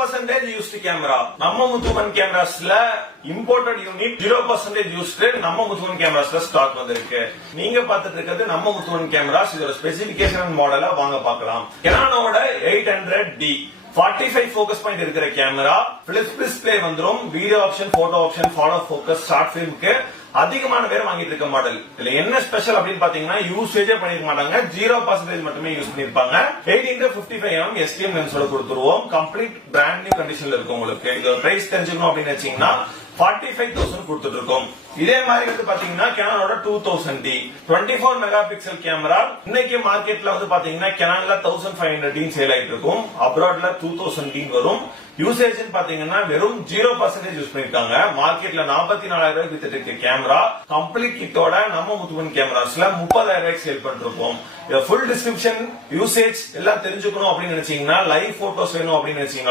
0% used camera. நம்ம Muthuvan கேமராஸ்ல imported unit 0% used நம்ம Muthuvan கேமராஸ்ல stock வந்திருக்கு. நீங்க பார்த்துட்டு இருக்கிறது நம்ம முத்துவன் கேமராஸ். இதோட ஸ்பெசிபிகேஷன் மாடலை வாங்க பார்க்கலாம். Canonோட 800D 45 ஃபோக்கஸ் பாயிண்ட் இருக்கிற கேமரா, பிளிப் டிஸ்ப்ளே வந்துரும், video option, photo option, follow focus, short ஃபிலிம்க்கு அதிகமான பேர் வாங்கிட்டு இருக்க மாடல். இதுல என்ன ஸ்பெஷல் அப்படின்னு பாத்தீங்கன்னா யூசேஜே பண்ணிருக்க மாட்டாங்க, 0% மட்டுமே யூஸ் பண்ணிருப்பாங்க. 18-55mm STM லென்ஸோட கொடுத்துருவோம். கம்ப்ளீட் பிராண்ட் நியூ கண்டிஷன்ல இருக்கும். உங்களுக்கு இதோட பிரைஸ் தெரிஞ்சுக்கணும் அப்படின்னு நினைச்சீங்கன்னா 45,000 கொடுத்துட்டு இருக்கோம். இதே மாதிரி வந்து பாத்தீங்கன்னா Canonோட 2000D 24 மெகா பிக்சல் கேமரா. இன்னைக்கு மார்க்கெட்ல வந்து பாத்தீங்கன்னா Canonல 1500D சேல் ஆயிட்டு இருக்கும். அப்ராட்ல 2000D வரும். யூசேஜ் பாத்தீங்கன்னா வெறும் 0% யூஸ் பண்ணிருக்காங்க. மார்க்கெட்ல 44,000 ரூபாய்க்கு வித்துட்டு இருக்க கேமரா கம்ப்ளீட் கிட்டோட நம்ம முத்துவன் கேமராஸ்ல 30,000 ரூபாய்க்கு சேல் பண்ணிருக்கோம். ஃபுல் டிஸ்கிரிப்ஷன், யூசேஜ் எல்லாம் தெரிஞ்சுக்கணும் அப்படின்னு நினைச்சீங்கன்னா, லைவ் போட்டோஸ் வேணும் அப்படின்னு நினைச்சீங்கன்னா